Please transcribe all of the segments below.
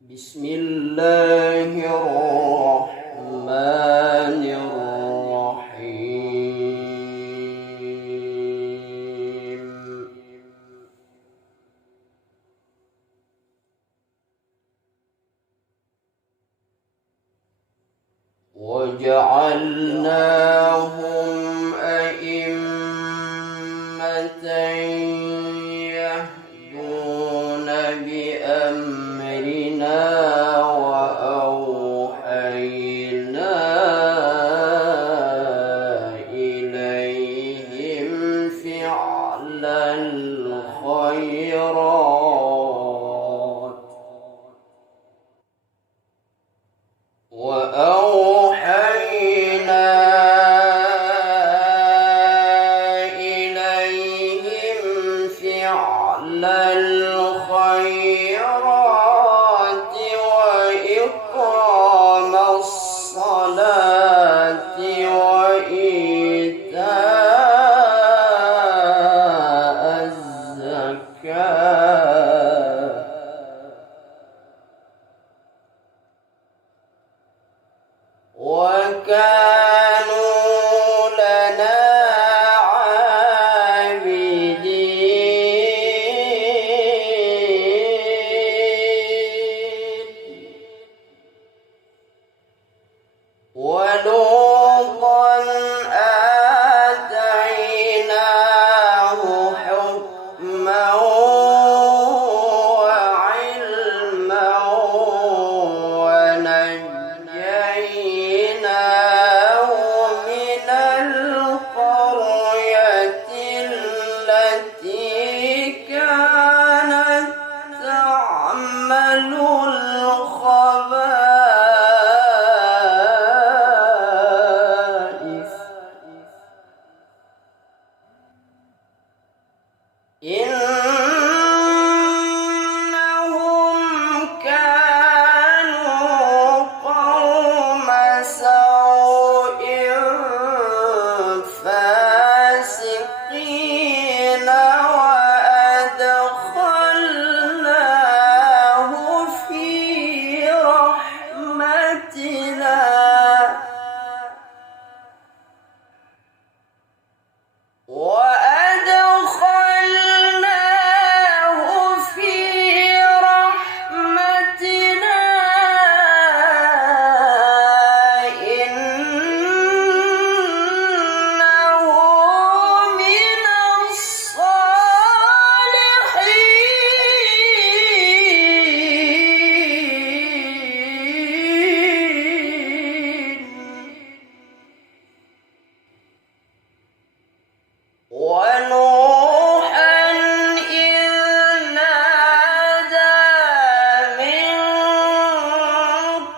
بسم الله الرحمن الرحيم. وجعلناهم أئمة يهدون بأمرنا وأوحينا إليهم فعل الخيرات وإقام الصلاة وإيتاء الزكاة وكانوا لنا عابدين. ولوطا آتيناه حكما وعلما ونجيناه من القرية التي كانت تعمل الخبائث إنهم كانوا قوم سوء فاسقين وأدخلناه في رحمتنا إنه من الصالحين. ونوحا إذ نادى من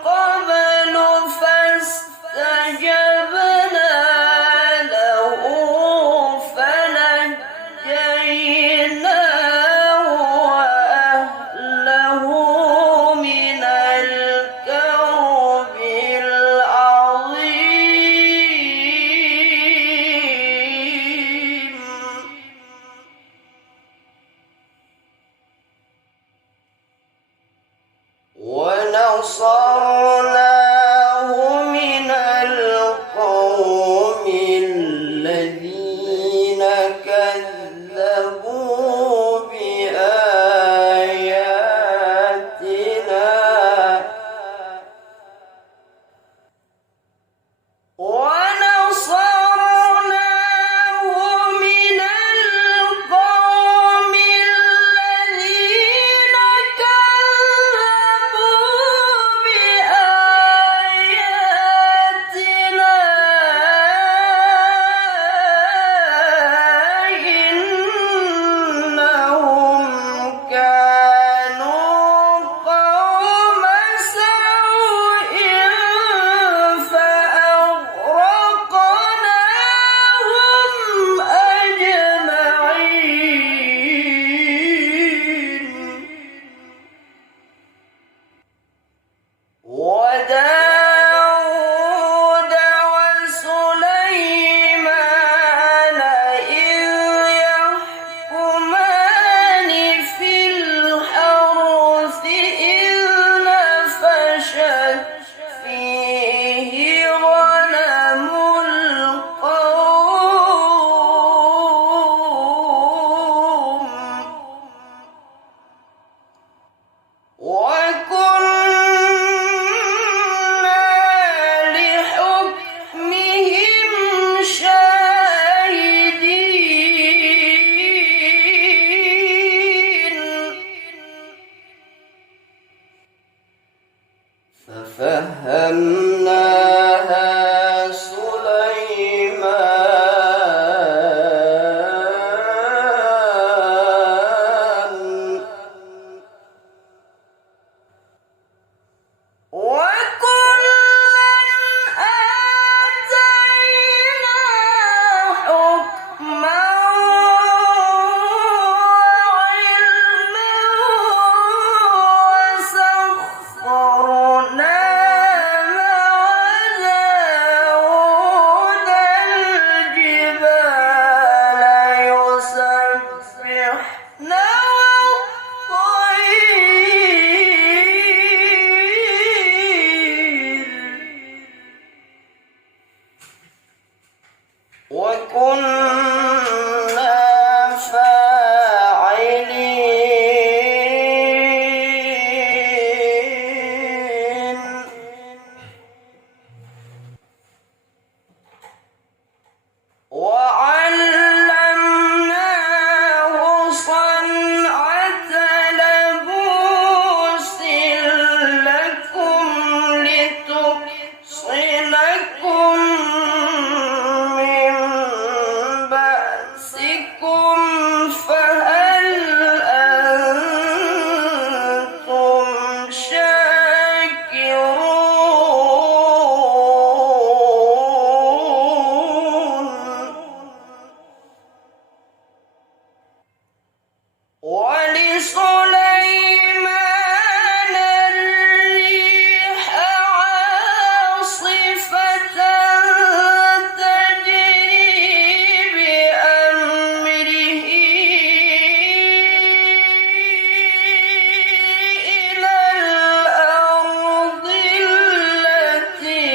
قبل فاستجبنا له فنجيناه وأهله من الكرب العظيم. ونصرناه من القوم الذين كذبوا بآياتنا ففهمناها سليمان وكلا آتينا حكما وعلما وسخرنا مع داود الجبال يسبحن وكنا فاعلين وعلمناه صنعة لبوس لكم لتحصنكم من بأسكم فهل أنتم شاكرون ولسليمان الريح عاصفة تجري بأمره إلى الأرض التي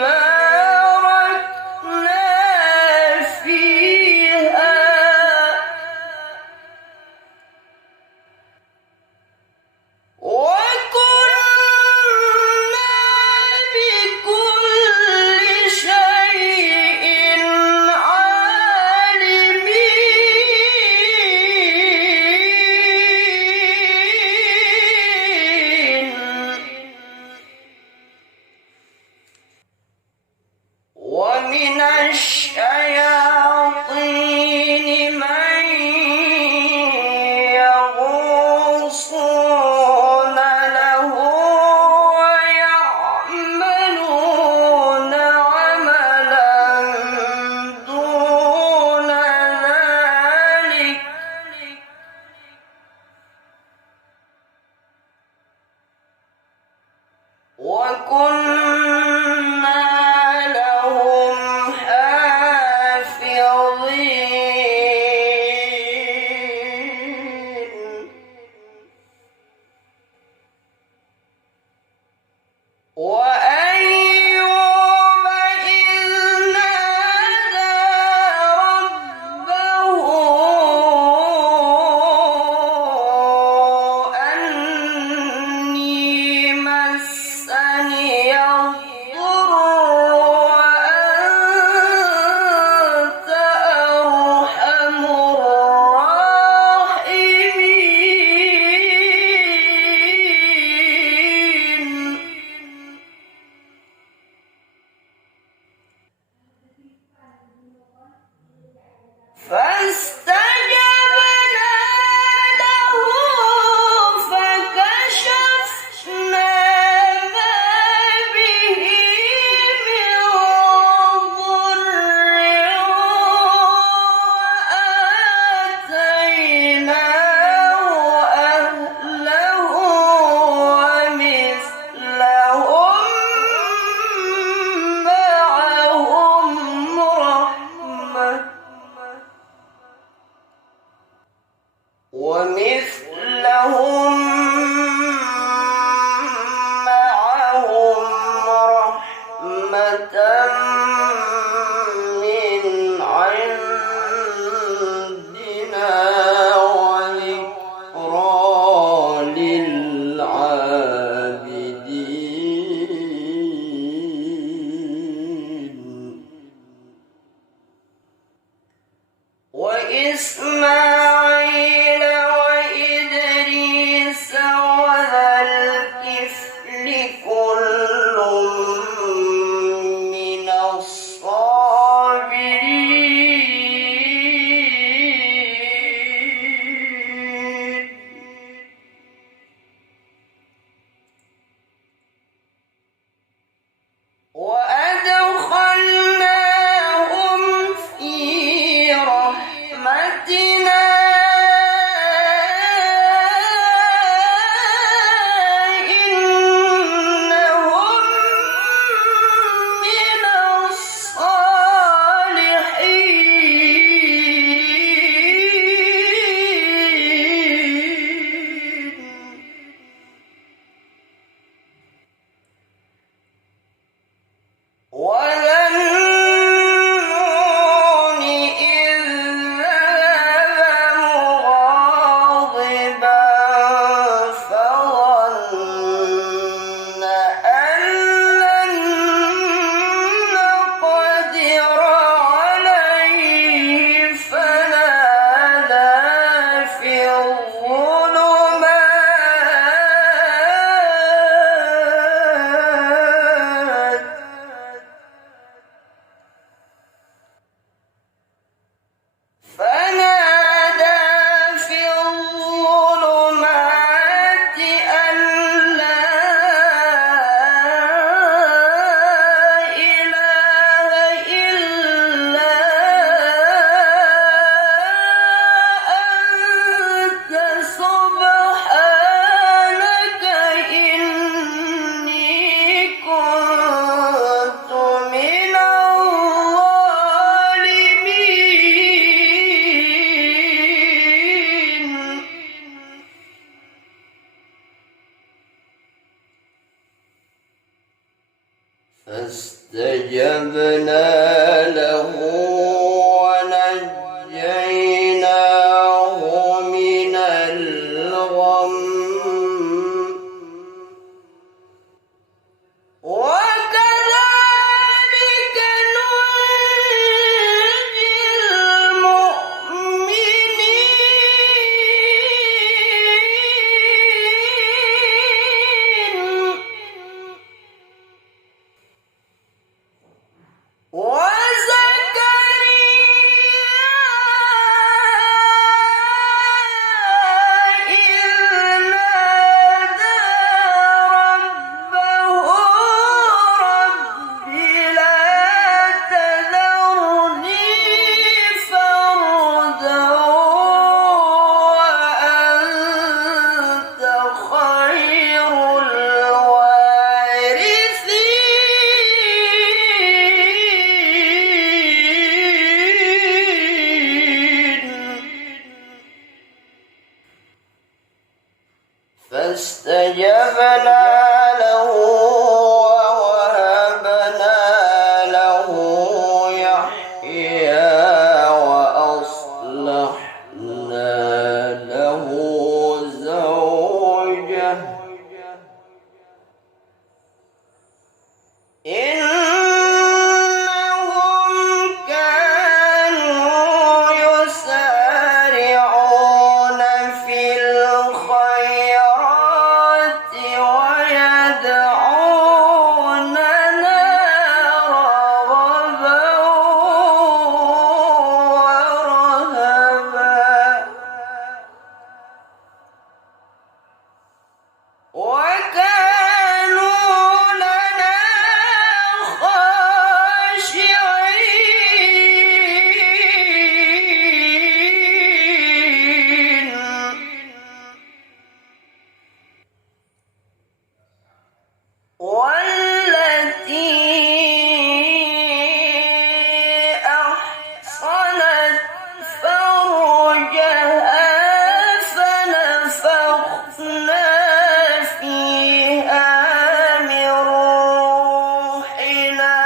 باركنا فيها وكنا بكل شيء عالمين ومن الشياطين من يغوصون له ويعملون عملا دون ذلك وكنا لهم حافظين وأيوب إذ نادى ربه أني مسني الضر وأنت أرحم الراحمين فاستجبنا له فكشفنا ما به من ضر وآتيناه أهله ومثلهم معهم رحمة ومثلهم معهم رحمة من عندنا وذكرى للعابدين وإسماعيل وإدريس وذا الكفل كل فاستجبنا له ونجيناه من الغم وكذلك ننجي المؤمنين فاستجبنا له ووهبنا له يحيى وأصلحنا له زوجه إنهم كانوا يسارعون في الخيرات ويدعوننا رغبا ورهبا وكانوا لنا خاشعين والتي أحصنت فرجها فنفخنا فيها من روحنا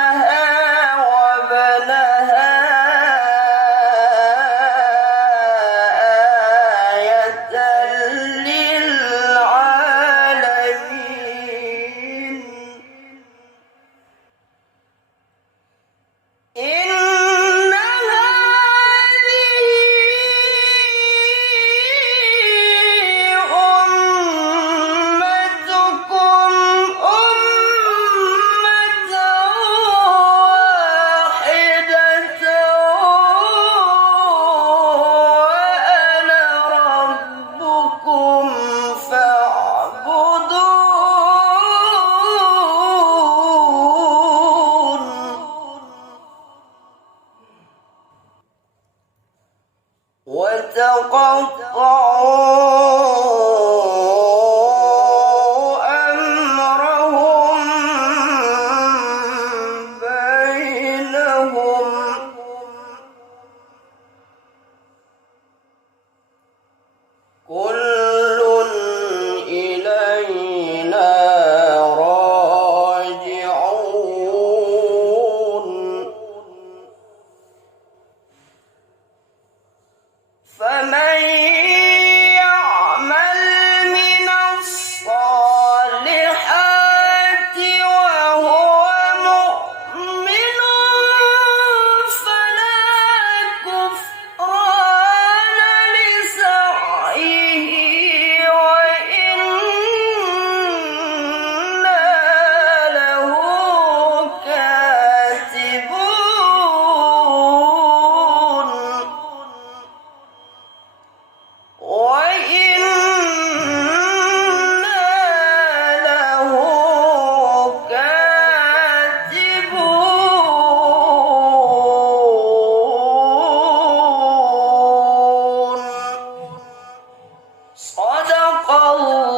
وجعلناها وبنها آية للعالمين إن هذه أمتكم أمة واحدة وأنا ربكم فاعبدون وتقطعوا أمرهم بينهم كل إلينا راجعون فمن يعمل من الصالحات وهو مؤمن فلا كفران لسعيه وإنا له كاتبون صدق الله